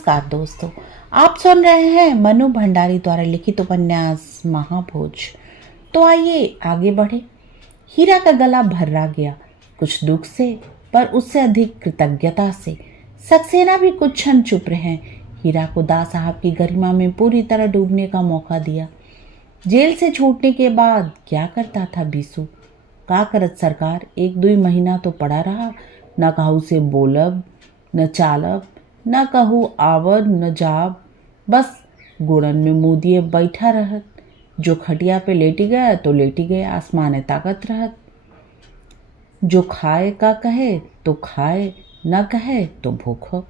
नमस्कार दोस्तों, आप सुन रहे हैं मनु भंडारी द्वारा लिखित उपन्यास महाभोज। तो आइए आगे बढ़े। हीरा का गला भर्रा गया, कुछ दुख से पर उससे अधिक कृतज्ञता से। सक्सेना भी कुछ क्षण चुप रहे। हीरा को दा साहब की गरिमा में पूरी तरह डूबने का मौका दिया। जेल से छूटने के बाद क्या करता था बीसू? का करत सरकार, 1-2 महीना तो पड़ा रहा। न कहू से बोलब न चालब, न कहू आवद न जाब, बस गुड़न में मुँह दिए बैठा रहत। जो खटिया पे लेटी गया तो लेटी गया, आसमाने ताकत रहत। जो खाए का कहे तो खाए, न कहे तो भूखो।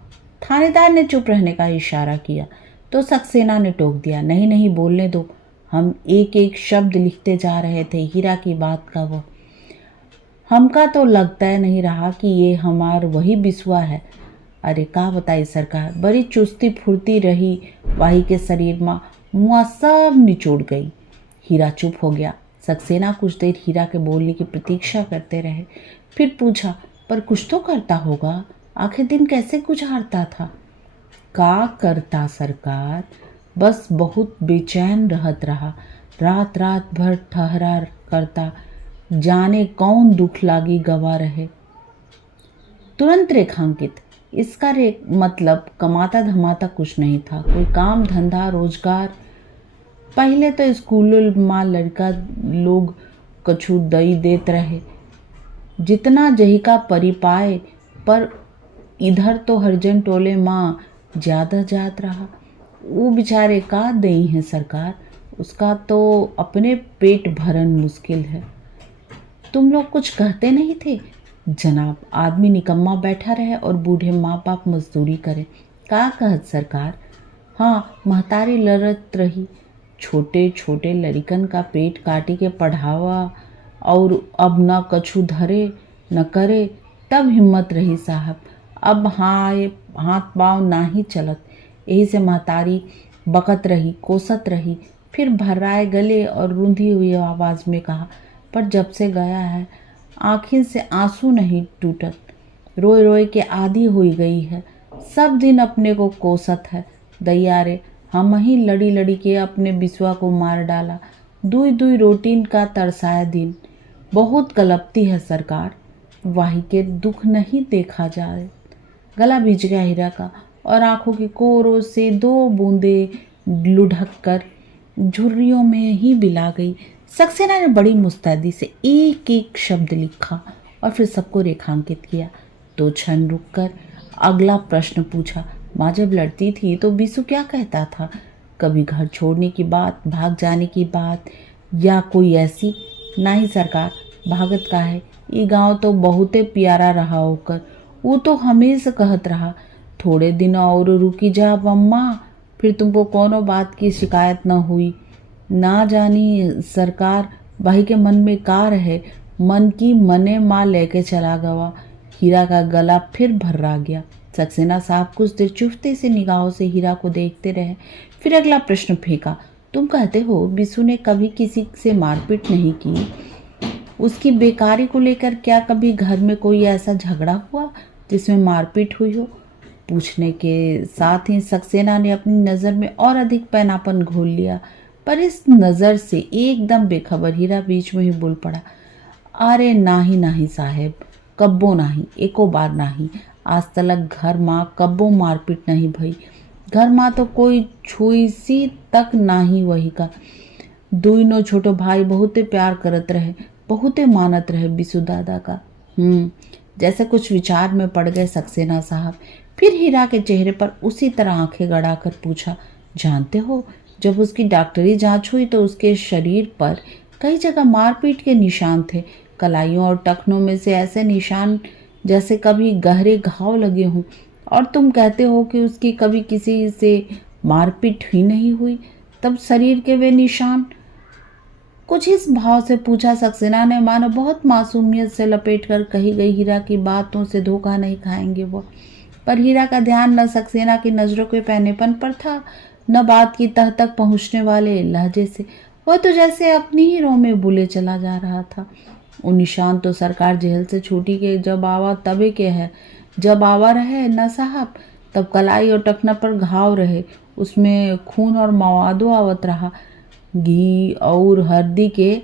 थानेदार ने चुप रहने का इशारा किया तो सक्सेना ने टोक दिया, नहीं नहीं बोलने दो, हम एक एक शब्द लिखते जा रहे थे हीरा की बात का। वो हमका तो लगता है नहीं रहा कि ये हमार वही बिस्वा है। अरे का बताई सरकार, बड़ी चुस्ती फुर्ती रही वाही के शरीर में, मुआ सब निचोड़ गई। हीरा चुप हो गया। सक्सेना कुछ देर हीरा के बोलने की प्रतीक्षा करते रहे, फिर पूछा, पर कुछ तो करता होगा, आखिर दिन कैसे गुजारता था? का करता सरकार, बस बहुत बेचैन रहत रहा, रात रात भर ठहरा करता, जाने कौन दुख लागी गवा रहे। तुरंत रेखांकित। इसका मतलब कमाता धमाता कुछ नहीं था, कोई काम धंधा रोजगार। पहले तो स्कूल माँ लड़का लोग कछु दई देत रहे, जितना जहिका परी पाए, पर इधर तो हरजन टोले माँ ज्यादा जात रहा। वो बेचारे का दई है सरकार, उसका तो अपने पेट भरन मुश्किल है। तुम लोग कुछ कहते नहीं थे? जनाब, आदमी निकम्मा बैठा रहे और बूढ़े माँ बाप मजदूरी करे, का कहत सरकार? हाँ, महतारी लड़त रही, छोटे छोटे लड़िकन का पेट काटी के पढ़ावा, और अब न कछु धरे न करे, तब हिम्मत रही साहब। अब हाथ पाँव ना ही चलत, यही से महतारी बकत रही, कोसत रही। फिर भर्राए गले और रूंधी हुई आवाज़ में कहा, पर जब से गया है आँखिन से आंसू नहीं टूटत, रोए रोए के आधी हुई गई है, सब दिन अपने को कोसत है। दैया रे, हम ही लड़ी लड़ी के अपने बिस्वा को मार डाला, दुई दुई रोटीन का तरसाया दिन। बहुत कलपती है सरकार, वाही के दुख नहीं देखा जाए। गला भीज गया हीरा का और आंखों की कोरों से 2 बूंदे लुढ़क कर झुर्रियों में ही बिला गई। सक्सेना ने बड़ी मुस्तैदी से एक एक शब्द लिखा और फिर सबको रेखांकित किया। 2 क्षण रुककर अगला प्रश्न पूछा, माँ जब लड़ती थी तो बीसू क्या कहता था? कभी घर छोड़ने की बात, भाग जाने की बात या कोई ऐसी? नहीं सरकार, भागत का है, ये गांव तो बहुते प्यारा रहा होकर, वो तो हमेशा कहत रहा, थोड़े दिन और रुकी जा अम्मा, फिर तुमको कोनो बात की शिकायत न हुई। ना जानी सरकार, भाई के मन में का रहे, मन की मने माँ लेके चला गवा। हीरा का गला फिर भर्रा गया। सक्सेना साहब कुछ देर चुपते से निगाहों से हीरा को देखते रहे, फिर अगला प्रश्न फेंका, तुम कहते हो बिसू ने कभी किसी से मारपीट नहीं की, उसकी बेकारी को लेकर क्या कभी घर में कोई ऐसा झगड़ा हुआ जिसमें मारपीट हुई हो? पूछने के साथ ही सक्सेना ने अपनी नज़र में और अधिक पैनापन घोल लिया, पर इस नज़र से एकदम बेखबर हीरा बीच में ही बोल पड़ा, अरे नाही साहेब, कब्बो नाही, एको बार नाही, आज तलक घर माँ कब्बो मारपीट नहीं भई। घर माँ तो कोई छुई सी तक नाही वही का। दुनो छोटो भाई बहुते प्यार करत रहे, बहुते मानत रहे बिसु दादा का। जैसे कुछ विचार में पड़ गए सक्सेना साहब। फिर हीरा के चेहरे पर उसी तरह आंखें गड़ाकर पूछा, जानते हो, जब उसकी डॉक्टरी जांच हुई तो उसके शरीर पर कई जगह मारपीट के निशान थे, कलाइयों और टखनों में से ऐसे निशान जैसे कभी गहरे घाव लगे हों। और तुम कहते हो कि उसकी कभी किसी से मारपीट ही नहीं हुई, तब शरीर के वे निशान? कुछ इस भाव से पूछा सक्सेना ने, मानो बहुत मासूमियत से लपेट कर कही गई हीरा की बातों से धोखा नहीं खाएंगे वो। पर हीरा का ध्यान न सक्सेना की नजरों के पहनेपन पर था, न बात की तह तक पहुंचने वाले लहजे से। वह तो जैसे अपनी ही रों में बुले चला जा रहा था। वो निशान तो सरकार जेल से छूटी के जब आवा तबे के है, जब आवा रहे न साहब, तब कलाई और टखना पर घाव रहे, उसमें खून और मवादो आवत रहा। घी और हल्दी के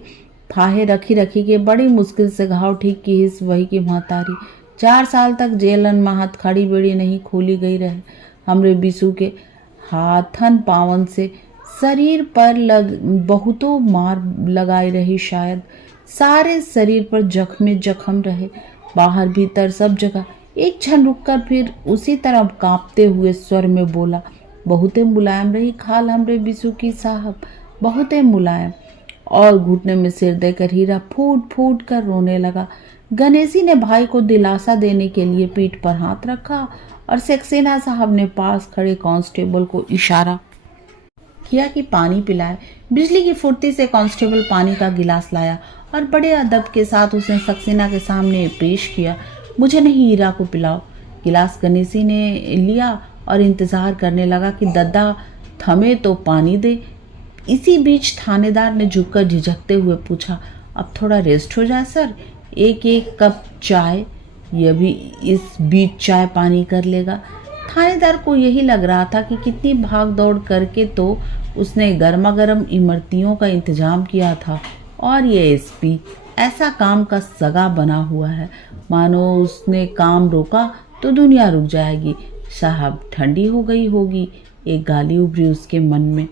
फाहे रखी रखी के बड़ी मुश्किल से घाव ठीक की हिस वही की महतारी। 4 साल तक जेलन महत खड़ी बेड़ी नहीं खोली गई रहे। हमरे बिसु के हाथन पावन से शरीर पर बहुतों मार लगाई रही, शायद सारे शरीर पर जख्म रहे, बाहर भीतर सब जगह। एक क्षण रुककर फिर उसी तरह कांपते हुए स्वर में बोला, बहुते मुलायम रही खाल हमरे बिसु की साहब, बहुते मुलायम। और घुटने में सिर देकर हीरा फूट फूट कर रोने लगा। गणेशी ने भाई को दिलासा देने के लिए पीठ पर हाथ रखा और सक्सेना साहब ने पास खड़े कांस्टेबल को इशारा किया कि पानी पिलाए। बिजली की फुर्ती से कांस्टेबल पानी का गिलास लाया और बड़े अदब के साथ उसने सक्सेना के सामने पेश किया। मुझे नहीं, हीरा को पिलाओ। गिलास गणेशी ने लिया और इंतजार करने लगा कि दद्दा थमे तो पानी दे। इसी बीच थानेदार ने झुककर झिझकते हुए पूछा, अब थोड़ा रेस्ट हो जाए सर, एक एक कप चाय। यह भी इस बीच चाय पानी कर लेगा। थानेदार को यही लग रहा था कि कितनी भाग दौड़ करके तो उसने गर्मा गर्म इमरतियों का इंतजाम किया था और ये एसपी ऐसा काम का सगा बना हुआ है, मानो उसने काम रोका तो दुनिया रुक जाएगी। साहब ठंडी हो गई होगी, एक गाली उभरी उसके मन में।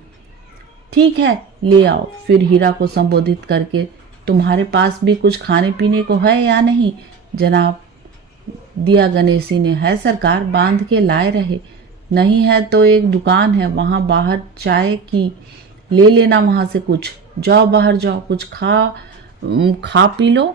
ठीक है, ले आओ। फिर हीरा को संबोधित करके, तुम्हारे पास भी कुछ खाने पीने को है या नहीं जनाब? दिया गणेशी ने। है सरकार, बांध के लाए रहे। नहीं है तो एक दुकान है वहाँ बाहर चाय की, ले लेना वहाँ से कुछ। जाओ बाहर जाओ, कुछ खा पी लो,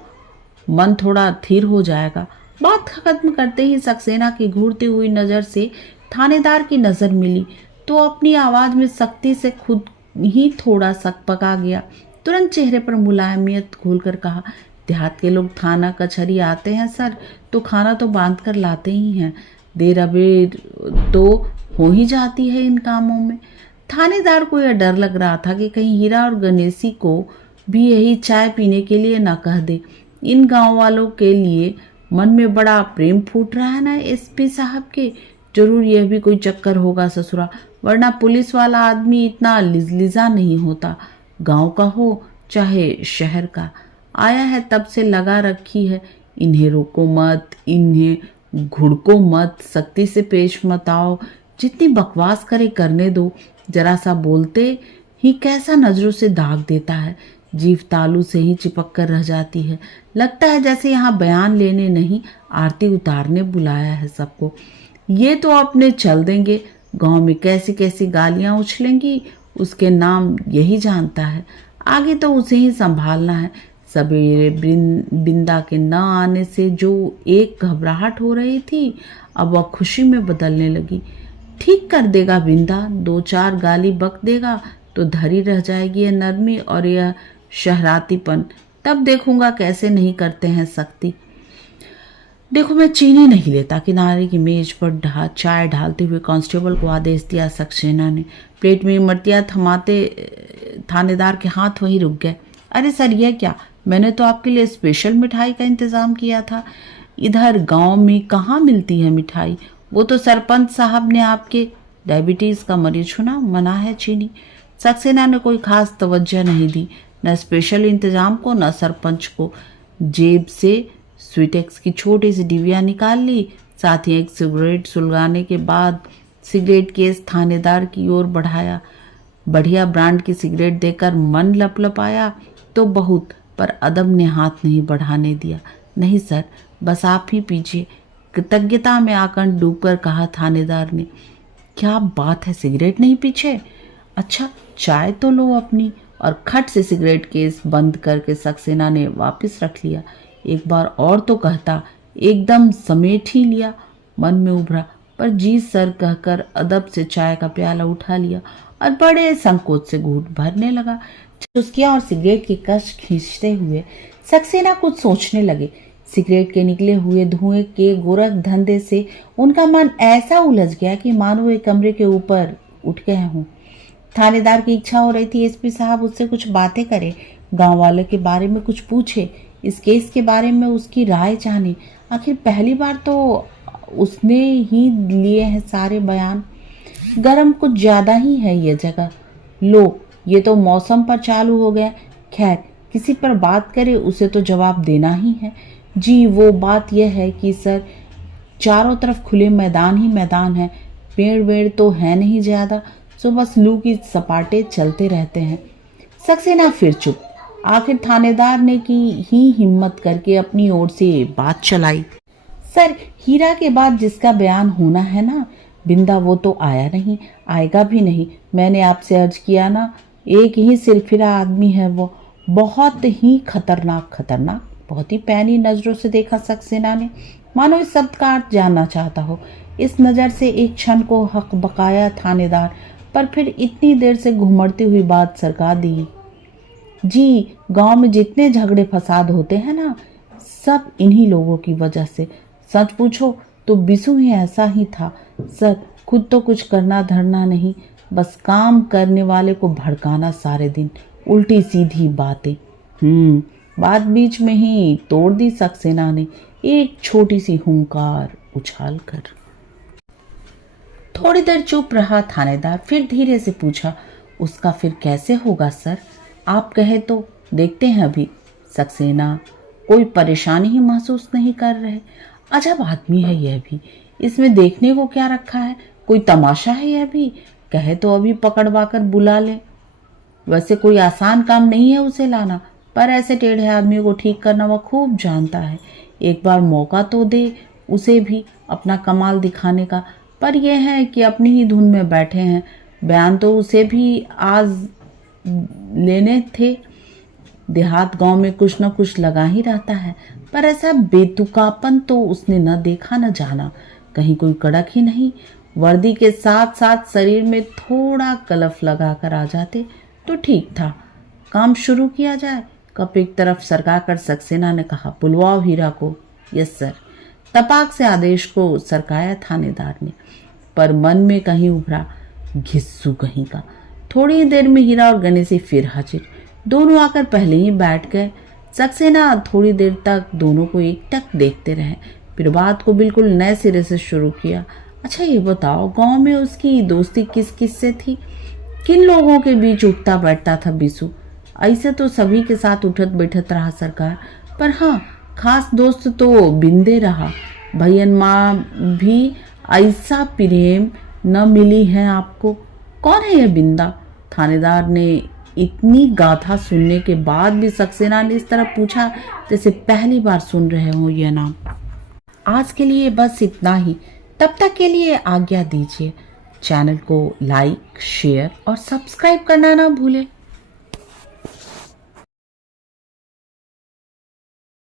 मन थोड़ा थिर हो जाएगा। बात खत्म करते ही सक्सेना की घूरती हुई नज़र से थानेदार की नज़र मिली तो अपनी आवाज़ में सख्ती से खुद ही थोड़ा सकपका गया। तुरंत चेहरे पर मुलायमियत घोलकर कहा, देहात के लोग थाना कचहरी आते हैं सर तो खाना तो बांध कर लाते ही हैं, देर अबेर तो हो ही जाती है इन कामों में। थानेदार को यह डर लग रहा था कि कहीं हीरा और गणेशी को भी यही चाय पीने के लिए न कह दे। इन गांव वालों के लिए मन में बड़ा प्रेम फूट रहा है ना एसपी साहब के। जरूर यह भी कोई चक्कर होगा ससुरा, वरना पुलिस वाला आदमी इतना लिजलिजा नहीं होता। गांव का हो चाहे शहर का, आया है तब से लगा रखी है। इन्हें रोको मत, इन्हें घुड़को मत, सख्ती से पेश मत आओ, जितनी बकवास करे करने दो। जरा सा बोलते ही कैसा नजरों से दाग देता है, जीभ तालू से ही चिपक कर रह जाती है। लगता है जैसे यहाँ बयान लेने नहीं आरती उतारने बुलाया है सबको। ये तो अपने चल देंगे, गांव में कैसी कैसी गालियां उछलेंगी उसके नाम यही जानता है। आगे तो उसे ही संभालना है। सवेरे बिंदा के न आने से जो एक घबराहट हो रही थी अब वह खुशी में बदलने लगी। ठीक कर देगा बिंदा, 2-4 गाली बक देगा तो धरी रह जाएगी यह नरमी और यह शहरातीपन। तब देखूंगा कैसे नहीं करते हैं सख्ती। देखो मैं चीनी नहीं लेता। किनारे की मेज पर चाय ढालते हुए कांस्टेबल को आदेश दिया सक्सेना ने। प्लेट में इमरतियां थमाते थानेदार के हाथ वहीं रुक गए। अरे सर यह क्या, मैंने तो आपके लिए स्पेशल मिठाई का इंतजाम किया था। इधर गांव में कहाँ मिलती है मिठाई? वो तो सरपंच साहब ने आपके डायबिटीज का मरीज होना मना है चीनी। सक्सेना ने कोई खास तवज्जो नहीं दी, न स्पेशल इंतजाम को न सरपंच को। जेब से स्वीटेक्स की छोटी सी डिबिया निकाल ली, साथ ही एक सिगरेट सुलगाने के बाद सिगरेट केस थानेदार की ओर बढ़ाया। बढ़िया ब्रांड की सिगरेट देकर मन लपलपाया तो बहुत, पर अदब ने हाथ नहीं बढ़ाने दिया। नहीं सर, बस आप ही पीजिए, कृतज्ञता में आकंठ डूबकर कहा थानेदार ने। क्या बात है, सिगरेट नहीं पीछे? अच्छा चाय तो लो अपनी। और खट से सिगरेट केस बंद करके सक्सेना ने वापस रख लिया। एक बार और तो कहता, एकदम समेट ही लिया। मन में उभरा, पर जी सर कहकर अदब से चाय का प्याला उठा लिया और बड़े संकोच से घूंट भरने लगा। चुस्कियां और सिगरेट की कश खींचते हुए सक्सेना कुछ सोचने लगे। सिगरेट के निकले हुए धुएं के गोरख धंधे से उनका मन ऐसा उलझ गया कि मानो एक कमरे के ऊपर उठ गए हों। थानेदार की इच्छा हो रही थी एसपी साहब उससे कुछ बातें करें, गांव वालों के बारे में कुछ पूछे, इस केस के बारे में उसकी राय जाने। आखिर पहली बार तो उसने ही लिए हैं सारे बयान। गरम कुछ ज़्यादा ही है ये जगह। लो, ये तो मौसम पर चालू हो गया। खैर, किसी पर बात करे उसे तो जवाब देना ही है। जी, वो बात यह है कि सर, चारों तरफ खुले मैदान ही मैदान है, पेड़ वेड़ तो है नहीं ज़्यादा, सो बस लू की सपाटे चलते रहते हैं। सक्सेना फिर चुप। आखिर थानेदार ने की ही हिम्मत करके अपनी ओर से बात चलाई। सर, हीरा के बाद जिसका बयान होना है ना, बिंदा, वो तो आया नहीं, आएगा भी नहीं। मैंने आपसे अर्ज किया ना, एक ही सिरफिरा आदमी है वो, बहुत ही खतरनाक खतरनाक। बहुत ही पैनी नजरों से देखा सक्सेना ने, मानो इस शब्द का अर्थ जानना चाहता हो। इस नज़र से एक क्षण को हक बकाया थानेदार, पर फिर इतनी देर से घुमड़ती हुई बात सरका दी। जी, गांव में जितने झगड़े फसाद होते हैं ना, सब इन्हीं लोगों की वजह से। सच पूछो तो बिसु ही ऐसा ही था सर। खुद तो कुछ करना धरना नहीं, बस काम करने वाले को भड़काना सारे दिन, उल्टी सीधी बातें। बात बीच में ही तोड़ दी सक्सेना ने, एक छोटी सी हुंकार उछाल कर। थोड़ी देर चुप रहा थानेदार, फिर धीरे से पूछा, उसका फिर कैसे होगा सर? आप कहे तो देखते हैं अभी। सक्सेना कोई परेशानी ही महसूस नहीं कर रहे। अजब आदमी है यह भी, इसमें देखने को क्या रखा है? कोई तमाशा है यह भी? कहे तो अभी पकड़वा कर बुला ले। वैसे कोई आसान काम नहीं है उसे लाना, पर ऐसे टेढ़े आदमी को ठीक करना वह खूब जानता है। एक बार मौका तो दे उसे भी अपना कमाल दिखाने का। पर यह है कि अपनी ही धुन में बैठे हैं। बयान तो उसे भी आज लेने थे। देहात गांव में कुछ न कुछ लगा ही रहता है, पर ऐसा बेतुकापन तो उसने न देखा न जाना। कहीं कोई कड़क ही नहीं। वर्दी के साथ साथ शरीर में थोड़ा कलफ लगा कर आ जाते तो ठीक था। काम शुरू किया जाए। कप एक तरफ सरका कर सक्सेना ने कहा, बुलवाओ हीरा को। Yes sir. तपाक से आदेश को सरकाया थानेदार ने, पर मन में कहीं उभरा, घिस्सू कहीं का। थोड़ी ही देर में हीरा और गणेशी फिर हाजिर। दोनों आकर पहले ही बैठ गए। सक्सेना थोड़ी देर तक दोनों को एकटक देखते रहे, फिर बात को बिल्कुल नए सिरे से शुरू किया। अच्छा ये बताओ, गांव में उसकी दोस्ती किस किस से थी? किन लोगों के बीच उठता बैठता था बिसु? ऐसे तो सभी के साथ उठत बैठत रहा सरकार, पर हाँ, खास दोस्त तो बिंदे रहा। भैयन माँ भी ऐसा प्रेम न मिली है आपको। कौन है यह बिंदा? थानेदार ने इतनी गाथा सुनने के बाद भी सक्सेना ने इस तरह पूछा जैसे पहली बार सुन रहे हो यह नाम। आज के लिए बस इतना ही। तब तक के लिए आज्ञा दीजिए। चैनल को लाइक, शेयर और सब्सक्राइब करना ना भूलें।